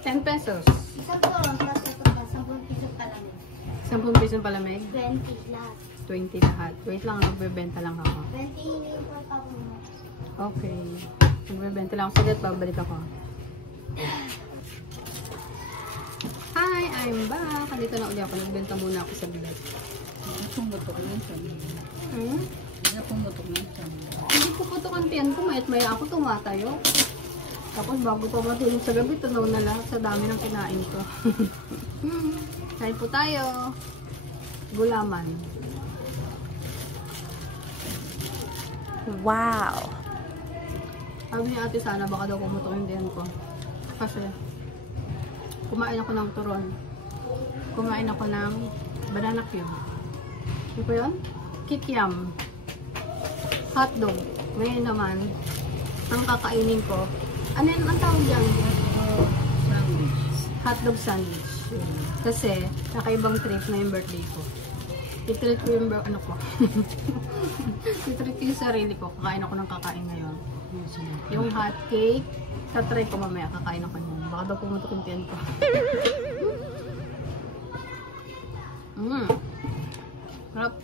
10 pesos. Isang turon plus ito pa, 10 piso palamig. 10 piso palamig? 20 lahat. 20 lahat. Wait lang, magbebenta lang ako. 20 yung pa mo. Okay. Magbebenta lang ako. Saglit, babalik ako. Hi, I'm back. Dito na ulit ako. Nagbenta muna ako sa bilat. Pumutok na yung sabi. Hindi pumutok na yung sabi. Hindi ko putok ang tiyan ko. Mayat maya ako tumatayo. Tapos bago pa matulog sa gabi, tunaw na lahat sa dami ng kinain ko. Kain po tayo. Gulaman. Wow! Sabi ni ate sana baka daw pumutok yung tiyan ko. Kasi kumain ako ng turon. Kumain ako ng banana cube. Ano po yun? Kikiam. Hotdog. Ngayon naman, ang kakainin ko, ano yun ang tawag dyan? Sandwich. Hotdog sandwich. Kasi, nakaibang trip na yung birthday ko. I-treat ko yung ano ko. I-treat ko yung sarili ko. Kakain ako ng kakain ngayon. Yung hot cake, tatry ko mamaya. Kakain ako nun. Baka daw pumutok yung tiyan ko. Harap.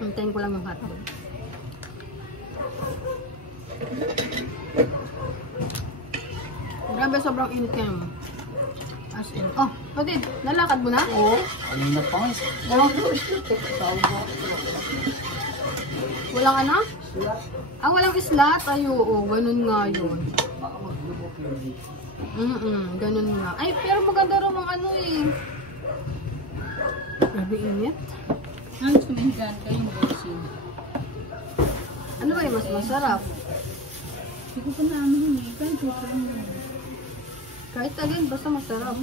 Hintayin ko lang yung hotdog. Grabe, sobrang init kayo. As in. Oh, Patid, nalakad mo na? Oo. Ano na pa nga? Walang ano? Walang islat? Ay, oo. Ganun nga yun. Ganun nga. Ay, pero maganda rin ang ano eh. Grabe init. Ang sumingan kayong bossing. Ano ba yung mas masarap? Hindi ko pa namin yun eh. Kahit gusto mo. Kahit alin, basta masarap.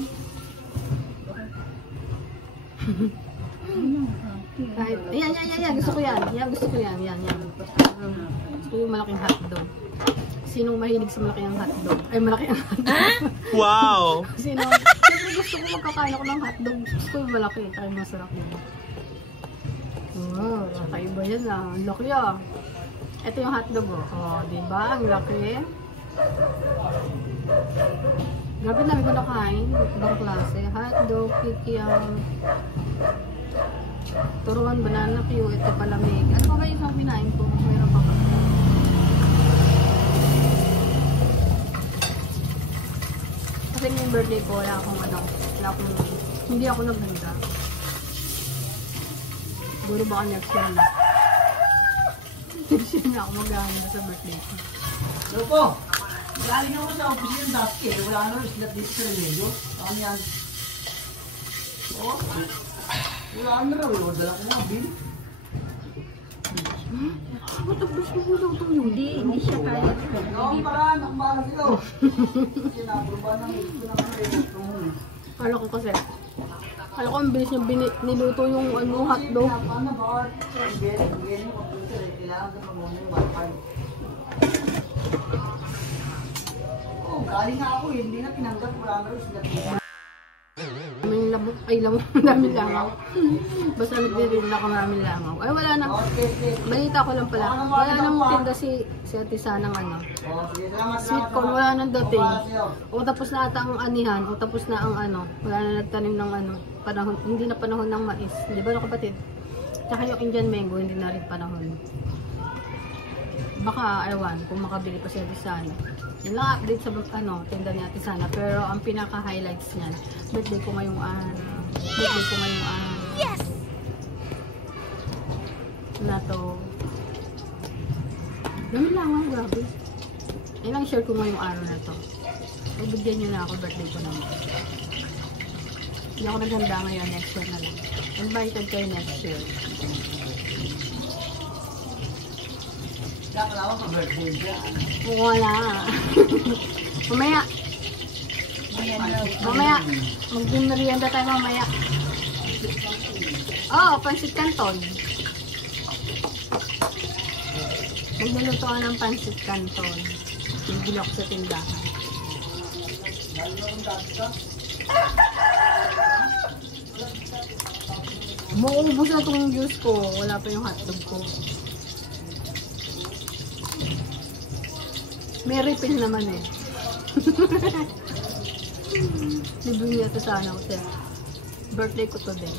Kahit, yan. Gusto ko yan. Gusto ko yan. Gusto ko yung malaking hotdog. Sinong mahilig sa malaking hotdog? Ay, malaking hotdog. Wow! Siyempre gusto ko magkakain ako ng hotdog. Gusto ko yung malaki. Kaya masarap yun. Kakaiba yan ah. Ang laki ah. Ito yung hotdog oh. Oh, diba? Ang laki. Grabe namin ko nakain. Ibang klase. Hotdog, kikiam, turuan, banana cue, ito palamig. Ano pa ba yung isang pinain ko? Mayroon pa ba? Kasi yung birthday ko, wala akong hindi ako naghanda. Siguro baka next year na. Next year na ako maghahanda sa birthday ko. Ano po? Galing ako sa opisina ng dati eh. Wala na rin sila dito sa Remedyo. Ano yan? Oo. Wala na rin. Wala ko mga bill. Matapos mo daw ito yun. Hindi siya kaya. Gawang paraan. Ang mahal sila. Kasi naproba ng ito naman. Kala ko kasi. Kala ko ang bilis niya niluto yung hotdog. Ano ba? Bigyan mo computer eh. Kailangan ka muna yung wifi. Oh, galing nga ako eh. Hindi na pinanggap. Wala na rin sila dito. Maraming lamok. Ay, lamok. Maraming langaw. Basta nagdirin ako maraming langaw. Ay, wala na. Balita ko lang pala. Wala nang tinda si Ate Sanang ano. Sweet corn, wala nang dating. O tapos na ata ang anihan. O tapos na ang ano. Wala na nagtanim ng ano. Panahon, hindi na panahon ng mais. Di ba kapatid? Tsaka yung Indian mango, hindi na rin panahon. Baka, ewan, kung makabili pa si Ate Sana. Yun lang update sa tinda ni Ate Sana. Pero ang pinaka-highlights niyan, birthday ko ngayong yes! Na to. Dami lang ang grabe. Yan lang share ko ngayong araw na to. Ibigyan nyo na ako, birthday ko naman. Hindi ako naghanda ngayon, next year na lang. Invited kayo next year. Kailangan ka birthday dyan. Wala. Mamaya. Mamaya. Mag-merienda tayo mamaya. Oh, pansit canton. Magluluto ka ng pansit canton. Bibili ako sa tindahan. Maubos na itong juice ko. Wala pa yung hotdog ko. May refill naman eh. Libre niya ito sana ako sir. Birthday ko to din.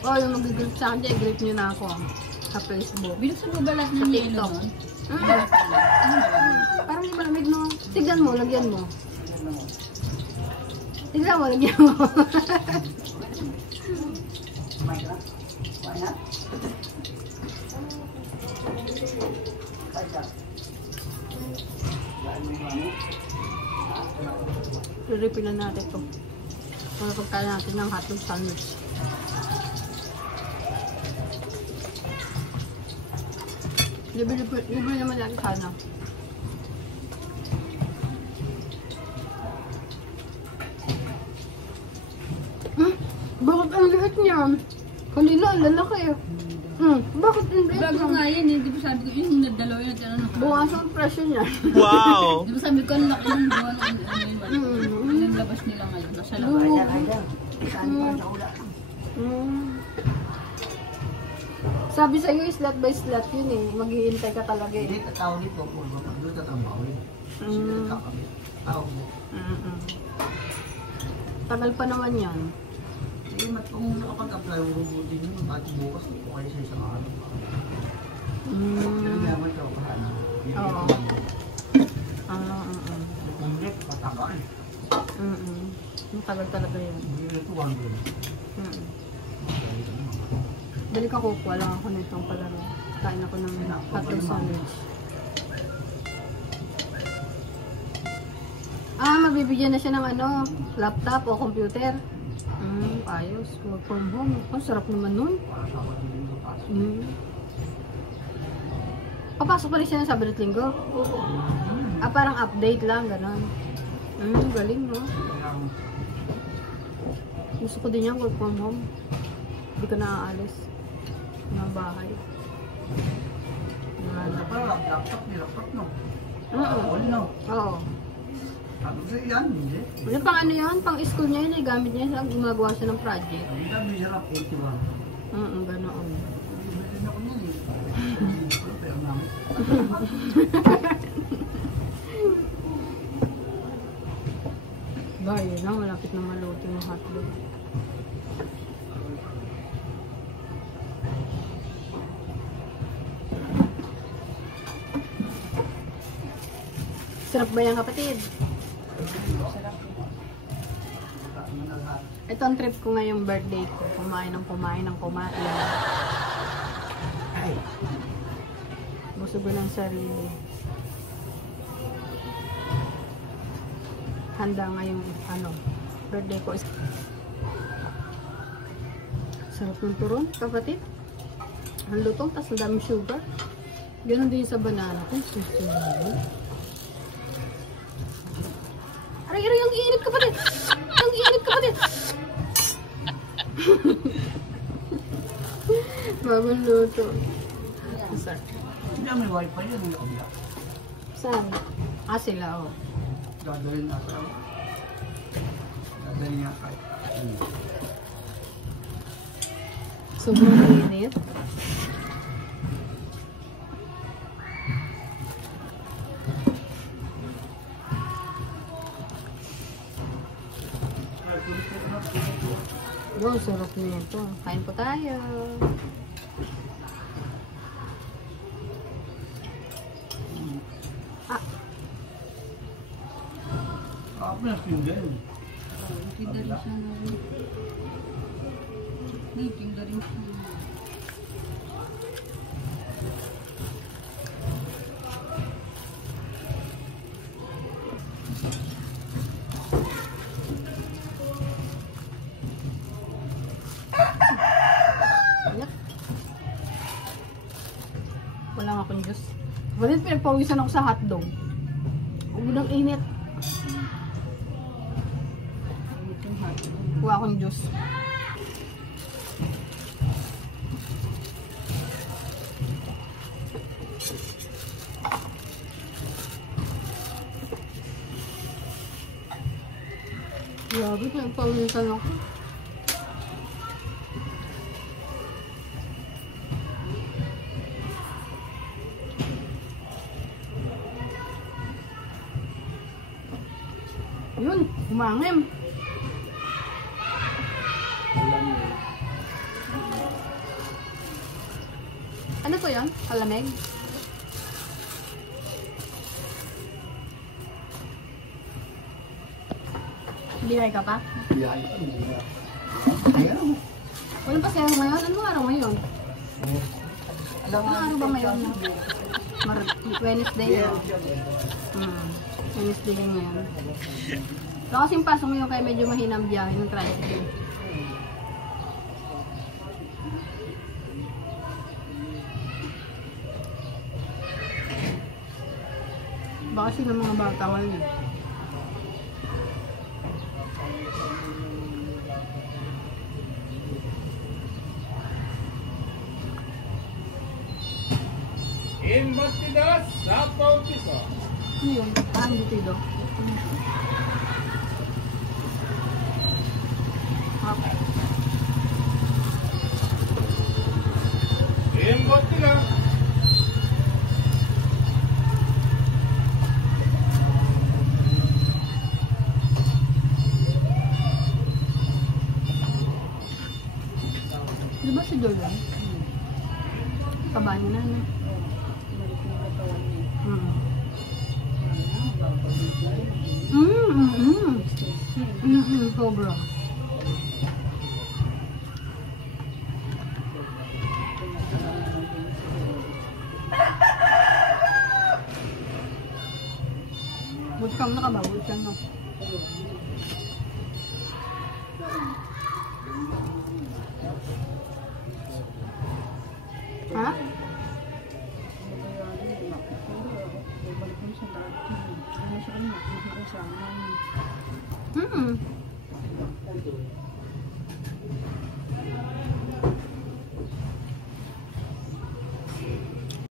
Oh, yung mag-greet sa akin, i-greet niyo na ako sa Facebook. Binuksan mo ba lahat Sa ng yelo TikTok. nun? Parang di malamig no. Tignan mo, lagyan mo. Tignan mo, lagyan mo. Refill na natin ito. Para pagkain natin ng hotdog sandwich. Libre naman lang sana. Bakit ang liit niya? Kanina ang lalaki. Bakit ang liit Bago niya? nga yan eh. Di ba sabi ko yung nadalaw yun at ano. Bukas ang presyo niya. Wow! Di ba sabi ko ang laki ng buwan yung labas nila ngayon. Nasa labas. Sabi sa iyo, slot by slot yun eh. Maghihintay ka talaga eh. Hindi, tatawag dito. Kung doon tatrabaho yun. Kasi nagkakabit. Tawag mo. Tagal pa naman yan. Eh, kung nakapag-apply, urubutin nyo. At bukas, hindi ko kayo sa isang araw. Pero naman ka, kahana. Oo. Kung hindi, patakaan. Matagal talaga yun. Hindi ito, 100. Balik ako, wala ako nitong pala. Kain ako ng hotdog sandwich. Mabibigyan na siya ng ano, laptop o computer. Ayos. Work from home. Ang sarap naman nun. Papasok pa rin siya ng Sabado at Linggo? Parang update lang, gano'n. Galing, no? Gusto ko din yan, work from home. Hindi ka naaalis ng bahay. Laptop no? Oo. no? Oo. Sabi ko, yan, hindi. Yung pang ano yun, pang school niya yun, gamit niya sa gumagawa siya ng project. Hindi ka, bisarap 81. Ganoon. Meron ako niyan eh. Pero namin. Bayo na, malapit na maluto yung hotdog. Sarap ba yan, kapatid? Ito ang trip ko ngayong birthday ko. Kumain ng kumain. Busog ko ng sarili. Handa ngayong birthday ko. Sarap ng turon, kapatid. Ang lutong, tas ang daming sugar. Ganon din sa banana ko. Susunod. Aray, ang init, kapatid! Ang init, kapatid! Bagong luto. Hindi may wifi yan. Saan? Sila, oh. Dadalhin na sa dadalhin niya kahit. Sobrang init. Wow, sarap nito. Kain po tayo. Ako na single. Tinda rin siya na rin. Tinda rin siya. Wala nga akong juice. Bakit pinagpawisan ako sa hotdog? Huwag ng init. Wala akong juice. Grabe, pinagpawisan ako. Yun, umangim. Ano po yan? Kalamig? Bihay ka pa? Biyahe ko. Ayan mo. Walang pasero ngayon? Anong araw ngayon? Alam Anong araw ba ngayon? Wednesday na. Wednesday ngayon. So kasing pasok ngayon kaya medyo mahina ang biyahe ng tricycle. Baka sila mga bata ngayon. Embatidas sa paumpisa. Ano yun? Ang butido. Okay. Embatidas. Di ba si Jordan? Taba niya na, no? Balik ng katawan niya. Sobra. Bootcamp na ka ba? Bootcamp na. Ha? Balik mo siya dati. Ano siya kanina? Hindi ko kasama. Mm.